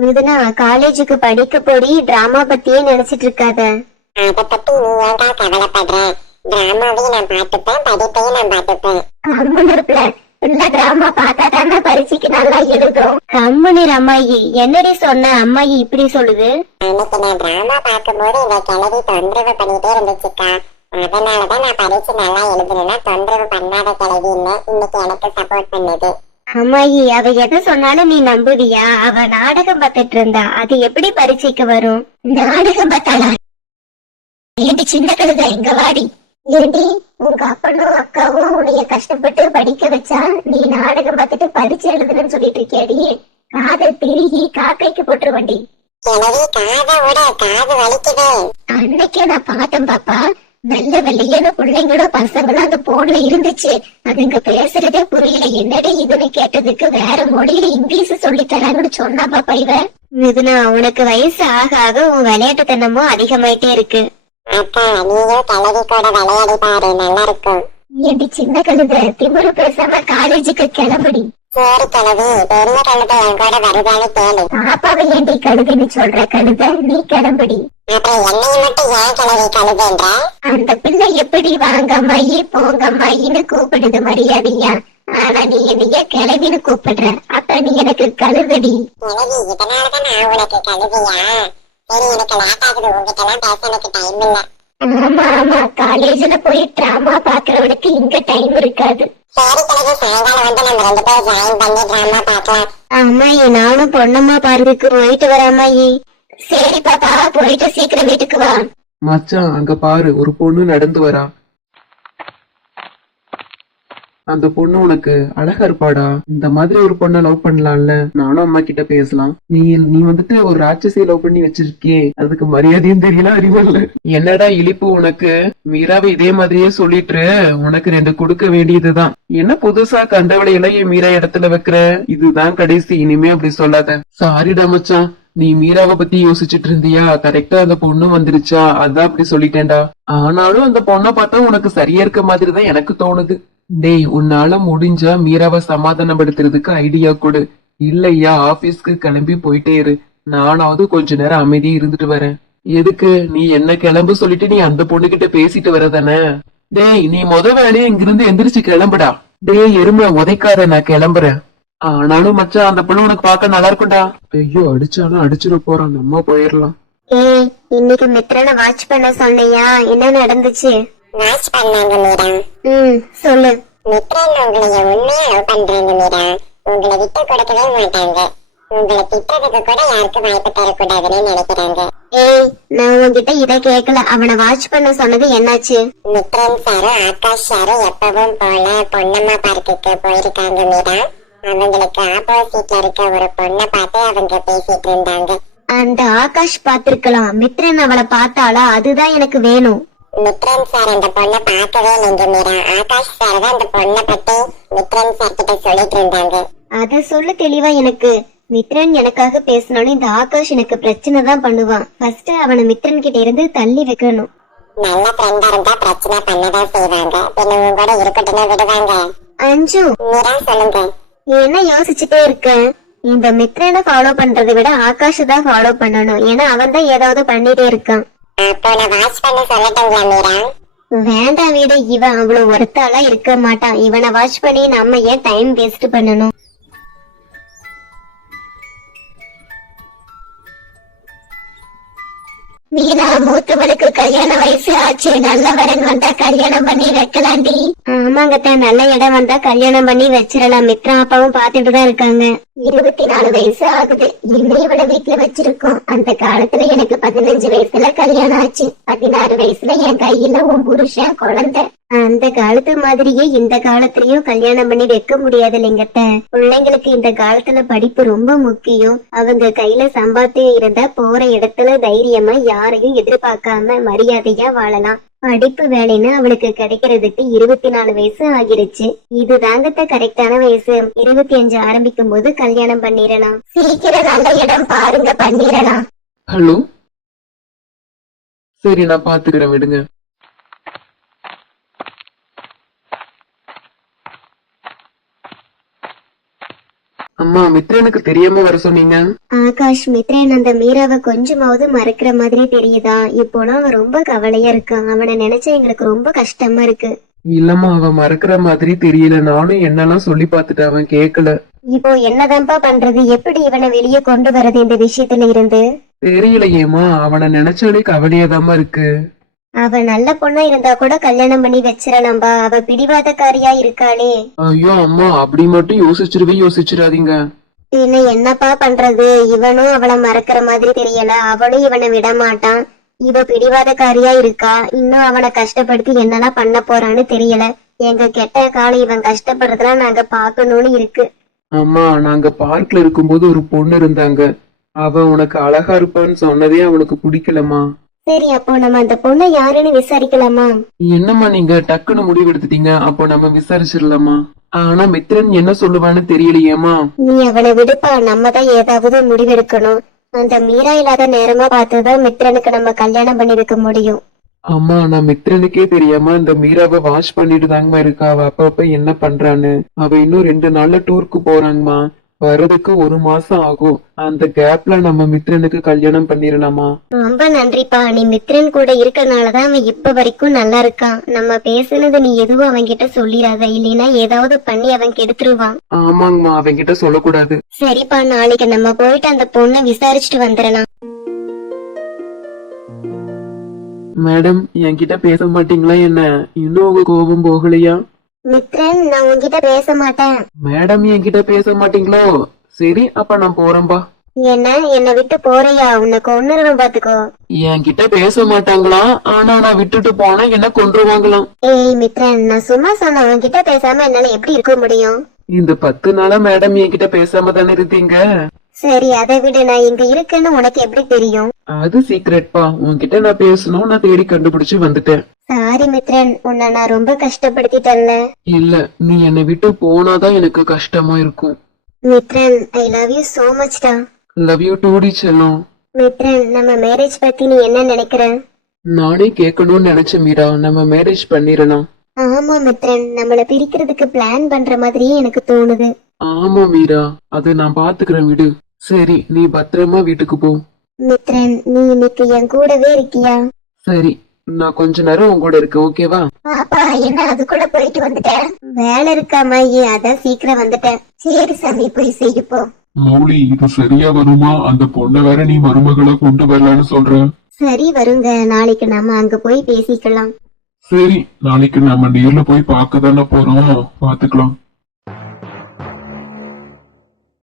மிதுனா, காலேஜுக்கு படிக்க போடி டிராமா பத்தியே நினைச்சிட்டு இருக்காத. அத பத்தி நீ ஏன்டா கவலைப்படுற? டிராமாவையும் நான் பாத்துப்பேன், படிப்பையும் நான் பாத்துப்பேன். டிராமா பார்த்தாதான பரீட்சைக்கு நல்லா எழுதும். கம்முனிர் அம்மாயி, என்னடி சொன்ன? அம்மாயி இப்படி சொல்லுது. அன்னைக்கு நான் டிராமா பார்க்கும்போது இந்த கிளவி தொந்தரவு பண்ணிட்டே இருந்துச்சுக்கா. அதனாலதான் நான் பரீட்சை நல்லா எழுதணும்னா தொந்தரவு பண்ணாத கிளவின்னு இன்னைக்கு எனக்கு சப்போர்ட் பண்ணுது. அம்மாயி, அவ எதை சொன்னாலும் நீ நம்புவியா? அவ நாடகம் பார்த்துட்டு இருந்தா, அது எப்படி பரீட்சைக்கு வரும்? நாடகம் பார்த்தாளா? ஏண்டி சின்ன கழுத, எங்க வாடி. ஏண்டி, உங்க அப்பனும் அக்காவும் உன்னைய கஷ்டப்பட்டு படிக்க வச்சா நீ நாடகம் பார்த்துட்டு பரீட்சை எழுதுன்னு சொல்லிட்டு இருக்கியாடி? காதல் திருகி காக்கைக்கு போட்டு வண்டி. கிளவி காதோட காது வலிக்குது. அன்னைக்கே நான் பார்த்தேன் பாப்பா. நல்ல வெள்ளையான பிள்ளைங்களோட பசங்களும் அந்த போன்ல இருந்துச்சு. அதுங்க பேசுறதே புரியல. என்னடி இதுன்னு கேட்டதுக்கு வேற மொழியில இங்கிலீஷ் சொல்லி தராங்கன்னு சொன்னா பாப்பா இவ. மிதுனா, உனக்கு வயசு ஆக ஆக உன் விளையாட்டுத்தனமும் அதிகமாயிட்டே இருக்கு. அக்கா, நீயும் கிளவி கூட விளையாடி பாரு, நல்லா இருக்கும். ஏண்டி சின்ன கழுத, திமுரு பேசாம காலேஜுக்கு கிளம்புடி. சரி கிளவி, பெரிய கழுத என் கூட வருதான்னு கேளு. பாப்பாவை ஏண்டி கழுதுன்னு சொல்ற? கழுத, நீ கிளம்புடி. அப்புறம் என்னையும் மட்டும் ஏன் கிளவி கழுதுன்ற? அந்த பிள்ளை எப்படி வாங்கம்மாயி போங்கம்மாயின்னு கூப்பிடுது மரியாதையா. ஆனா நீ என்னைய கிளவின்னு கூப்பிடுற. அப்ப நீ எனக்கு கழுதடி. கிளவி, இதனாலதான் நான் உனக்கு கழுவியா? சரி, எனக்கு லேட் ஆகுது, உங்ககிட்ட எல்லாம் பேச எனக்கு டைம் இல்ல. ஆமா ஆமா, காலேஜ்ல போய் டிராமா பாக்குறவனுக்கு இங்க டைம் இருக்காது. சரி கிளவி, சாயங்காலம் வந்து நம்ம 2 பேரும் ஜாயின் பண்ணி டிராமா பார்க்கலாம். அம்மாயி, நானும் பொண்ணம்மா பார்க்குக்கு போயிட்டு வரேன் அம்மாயி. சரி பாப்பா, போயிட்டு சீக்கிரம் வீட்டுக்கு வா. மச்சான், அங்க பாரு, ஒரு பொண்ணு நடந்து வரா. அந்த பொண்ணு உனக்கு அழகா இருப்பாடா. இந்த மாதிரி ஒரு பொண்ணை லவ் பண்ணலாம்ல. நானும் அம்மா கிட்ட பேசலாம். நீ வந்துட்டு ஒரு ராட்சசியை லவ் பண்ணி வச்சிருக்கே, அதுக்கு மரியாதையும் தெரியல, அறிவும் இல்ல. என்னடா இழிப்பு உனக்கு. மீராவை இதே மாதிரியே சொல்லிட்டு உனக்கு 2 கொடுக்க வேண்டியதுதான். என்ன புதுசா கண்டவளையெல்லாம் என் மீரா இடத்துல வைக்கிற? இதுதான் கடைசி, இனிமே அப்படி சொல்லாத. சாரிடா மச்சான், நீ மீராவை பத்தி யோசிச்சுட்டு இருந்தியா? கரெக்டா அந்த பொண்ணு வந்துருச்சா, அதான் அப்படி சொல்லிட்டேன்டா. ஆனாலும் அந்த பொண்ணை பார்த்தா உனக்கு சரியா இருக்க மாதிரிதான் எனக்கு தோணுது. டேய், உன்னால முடிஞ்சா மீராவை சமாதானப்படுத்துறதுக்கு ஐடியா கொடு. இல்லையா ஆபீஸ்க்கு கிளம்பி போயிட்டே இரு. நானாவது கொஞ்ச நேரம் அமைதியா இருந்துட்டு வரேன். எதுக்கு? நீ என்ன கிளம்பு சொல்லிட்டு நீ அந்த பொண்ணு கிட்ட பேசிட்டு வரதானே? டேய், நீ வேலையை இங்கிருந்து எந்திரிச்சு கிளம்புடா. டேய் எருமை, உதைக்காத, நான் கிளம்புறேன். ஆனாலும் மச்சான், அந்த பொண்ணு உனக்கு பார்க்க நல்லா இருக்கும்டா. ஐயோ, அடிச்சாலும் அடிச்சிட போறான், நம்ம போயிடலாம். ஏய், இன்னைக்கு மித்ரனை வாட்ச் பண்ண சொன்னையா? என்ன நடந்துச்சு? வாட்ச் பண்ணாங்க மீரா. சொல்லு. மித்ரன் உங்களைய உண்மையா லவ் பண்றாங்க மீரா. உங்களை விட்டு கொடுக்கவே மாட்டாங்க. உங்களை திட்டத்துக்கு கூட யாருக்கும் வாய்ப்பு தரக்கூடாதுன்னு நினைக்கிறாங்க. ஏய், நான் உன்கிட்ட இத கேட்கல. அவனை வாட்ச் பண்ண சொன்னது என்னாச்சு? மித்ரன் சாரும் ஆகாஷ் சாரும் எப்பவும் போல பொன்னம்மா பார்க்குக்கு போயிருக்காங்க மீரா. அவங்களுக்கு ஆப்போசிட்ல இருக்க ஒரு பொண்ணை பார்த்து அவங்க பேசிட்டு இருந்தாங்க. அந்த ஆகாஷ் பாத்திருக்கலாம். மித்ரன் அவளை பார்த்தாளா? அதுதான் எனக்கு வேணும். மித்ரன் சார் அந்த பொண்ணை பார்க்கவே இல்லைங்க மீரா. ஆகாஷ் சார் தான் அந்த பொண்ணை பத்தி மித்ரன் சார் கிட்ட சொல்லிட்டு இருந்தாங்க. அத சொல்ல தெளிவா எனக்கு. மித்ரன் எனக்காக பேசினாலும் இந்த ஆகாஷ் எனக்கு பிரச்சனை தான் பண்ணுவான். ஃபர்ஸ்ட் அவனை மித்ரன் கிட்ட இருந்து தள்ளி வைக்கணும். நல்ல ஃப்ரெண்டா இருந்தா பிரச்சனை பண்ணதான் செய்வாங்க. பின்ன உங்க கூட இருக்கட்டும்னு விடுவாங்க. அஞ்சு, மீரா சொல்லுங்க. நீ என்ன யோசிச்சுட்டே இருக்க? இந்த மித்ரனை ஃபாலோ பண்றதை விட ஆகாஷ் தான் ஃபாலோ பண்ணணும். ஏன்னா அவன் தான் ஏதாவது பண்ணிட்டே இருக்கான். அப்போ நான் வாட்ச் பண்ண சொல்லட்டுங்களா மீரா? வேண்டாம் வீடு, இவன் அவ்வளவு ஒருத்தாளா இருக்க மாட்டான். இவனை வாட்ச் பண்ணி நம்ம ஏன் டைம் வேஸ்ட் பண்ணணும்? மீரா, மூத்தவளுக்கு கல்யாண வயசு ஆச்சு. நல்ல வரன் வந்தா கல்யாணம் பண்ணி வைக்கலாண்டி. ஆமாங்கத்த, நல்ல இடம் வந்தா கல்யாணம் பண்ணி வச்சிடலாம். மித்ரா அப்பாவும் பாத்துட்டு தான் இருக்காங்க. 24 வயசு ஆகுது. இன்னும் இவள வீட்டுல வச்சிருக்கோம். அந்த காலத்துல எனக்கு 15 வயசுல கல்யாணம் ஆச்சு. 16 வயசுல என் கையில உன் புருஷன் குழந்தை. அந்த காலத்து மாதிரியே இந்த காலத்திலயும் கல்யாணம் பண்ணி வைக்க முடியாது இல்லைங்கத்த. பிள்ளைங்களுக்கு இந்த காலத்துல படிப்பு ரொம்ப முக்கியம். அவங்க கையில சம்பாத்தியம் இருந்தா போற இடத்துல தைரியமா யாரையும் எதிர்பார்க்காம மரியாதையா வாழலாம். படிப்பு வேலைன்னு அவளுக்கு கிடைக்கிறதுக்கு 24 வயசு ஆகிருச்சு. இது தாங்கத்த கரெக்டான வயசு. 25 ஆரம்பிக்கும் போது கல்யாணம் பண்ணிடலாம். சீக்கிரம் நல்ல இடம் பாருங்க, பண்ணிடலாம். ஹலோ, சரி நான் பாத்துக்கிறேன், விடுங்க. அம்மா மித்ரனுக்கு தெரியாம வர சொன்னீங்க. ஆகாஷ், மித்ரன் அந்த மீராவை கொஞ்சமாவது மறக்கிற மாதிரி தெரியுதா? இப்போலாம் அவன் ரொம்ப கவலையா இருக்கான். அவனை நினைச்சா எங்களுக்கு ரொம்ப கஷ்டமா இருக்கு. இல்லம்மா அவன் மறக்கிற மாதிரி தெரியல. நானும் என்னெல்லாம் சொல்லி பார்த்துட்டு அவன் கேக்கல. இப்போ என்னதான்ப்பா பண்றது? எப்படி இவனை வெளியே கொண்டு வரது இந்த விஷயத்துல இருந்து? தெரியலையேம்மா, அவனை நினைச்சாலே கவலையாதாம்மா இருக்கு. அவ நல்ல பொண்ணா இருந்தா கூட கல்யாணம் பண்ணி வச்சிடலாம்பா. அவ பிடிவாதக்காரியா இருக்காளே. ஐயோ அம்மா, அப்படி மட்டும் யோசிச்சிடாதீங்க. பின்ன என்னப்பா பண்றது? இவனும் அவளை மறக்கிற மாதிரி தெரியல, அவளும் இவனை விட மாட்டான். இவ பிடிவாதக்காரியா இருக்கா. இன்னும் அவனை கஷ்டப்படுத்தி என்னெல்லாம் பண்ண போறான்னு தெரியல. எங்க கெட்ட காலம் இவன் கஷ்டப்படுறதெல்லாம் நாங்க பாக்கணும்னு இருக்கு. அம்மா, நாங்க பார்க்ல இருக்கும்போது ஒரு பொண்ணு இருந்தாங்க. அவன் உனக்கு அழகா இருப்பான்னு சொன்னதே அவனுக்கு பிடிக்கலம்மா. சரி, அப்போ நம்ம அந்த பொண்ணை யாருன்னு விசாரிக்கலாமா? என்னம்மா நீங்க டக்குன்னு முடிவு எடுத்துட்டீங்க? அப்போ நம்ம விசாரிச்சிடலாமா? ஆனா மித்ரன் என்ன சொல்லுவான்னு தெரியலையேம்மா. நீ அவனை விடுப்பா, நம்ம தான் ஏதாவது முடிவெடுக்கணும். அந்த மீரா இல்லாத நேரமா பார்த்துதான் மித்ரனுக்கு நம்ம கல்யாணம் பண்ணி வைக்க முடியும். அம்மா, நான் மித்ரனுக்கே தெரியாம இந்த மீராவை வாஷ் பண்ணிட்டு தாங்கம்மா இருக்கா. அவ அப்பப்ப என்ன பண்றான்னு. அவ இன்னும் 2 நாள்ல டூருக்கு போறாங்கம்மா. வர்றதுக்கு 1 மாசம் ஆகும். அந்த கேப்ல நம்ம மித்ரனுக்கு கல்யாணம் பண்ணிடலாமா? ரொம்ப நன்றிப்பா. நீ மித்ரன் கூட இருக்கனாலதான் அவன் இப்ப வரைக்கும் நல்லா இருக்கான். நம்ம பேசுனது நீ எதுவும் அவன்கிட்ட சொல்லிடாத, இல்லைன்னா ஏதாவது பண்ணி அவன் கெடுத்துருவான். ஆமாங்கம்மா, அவன்கிட்ட சொல்லக்கூடாது. சரிப்பா, நாளைக்கு நம்ம போயிட்டு அந்த பொண்ணை விசாரிச்சுட்டு வந்துடலாம். மேடம், என்கிட்ட பேச மாட்டீங்களா என்ன? இன்னும் உங்க கோபம் போகலையா? மித்ரன், நான் உன்கிட்ட பேச மாட்டேன். மேடம் என்கிட்ட பேச மாட்டீங்களோ? சரி, அப்ப நான் போறேன்பா. என்ன விட்டு போறியா? உன்னை கொன்னுருவேன் பாத்துக்கோ. என்கிட்ட பேச மாட்டாங்களா? ஆனா நான் விட்டுட்டு போனா என்ன கொன்றுவாங்களாம். ஏய் மித்ரன், நான் சும்மா சொன்ன. உன்கிட்ட பேசாம என்னால எப்படி இருக்க முடியும்? இந்த 10 நாளா மேடம் என்கிட்ட பேசாம தானே இருந்தீங்க. சரி, அதை விட நான் இங்க இருக்கேன்னு உனக்கு எப்படி தெரியும்? அது சீக்ரெட்பா. உன்கிட்ட நான் பேசணும், நான் தேடி கண்டுபிடிச்சு வந்துட்டேன். சாரி மித்ரன், உன்னை நான் ரொம்ப கஷ்டப்படுத்திட்டேன்ல. இல்ல, நீ என்னை விட்டு போனாதான் எனக்கு கஷ்டமா இருக்கும். Mithran, I love you so much டா. லவ் யூ டூடி செல்லம். மித்ரன், நம்ம மேரேஜ் பத்தி நீ என்ன நினைக்கிற? நானே கேட்கணும்னு நினைச்ச மீரா, நம்ம மேரேஜ் பண்ணிடலாம். ஆமா மித்ரன், நம்மள பிரிக்கிறதுக்கு பிளான் பண்ற மாதிரியே எனக்கு தோணுது. ஆமா மீரா, அதை நான் பாத்துக்கிறேன், விடு. சரி, நீ பத்திரமா வீட்டுக்கு போ. மித்ரன், நீ இன்னைக்கு என் கூடவே இருக்கியா? சரி, நான் கொஞ்ச நேரம் உன் கூட இருக்கேன், ஓகேவா? பாப்பா, என்ன அது கூட போயிட்டு வந்துட்டேன்? வேலை இருக்காமா? அதான் சீக்கிரம் வந்துட்டேன். சரி சாமி, போய் செய்யப்போ. மௌலி, இது சரியா வருமா? அந்த பொண்ணை வேற நீ மருமகளை கொண்டு வரலான்னு சொல்ற. சரி வருங்க, நாளைக்கு நம்ம அங்க போய் பேசிக்கலாம். சரி, நாளைக்கு நம்ம நேர்ல போய் பார்க்க தானே போறோம், பாத்துக்கலாம்.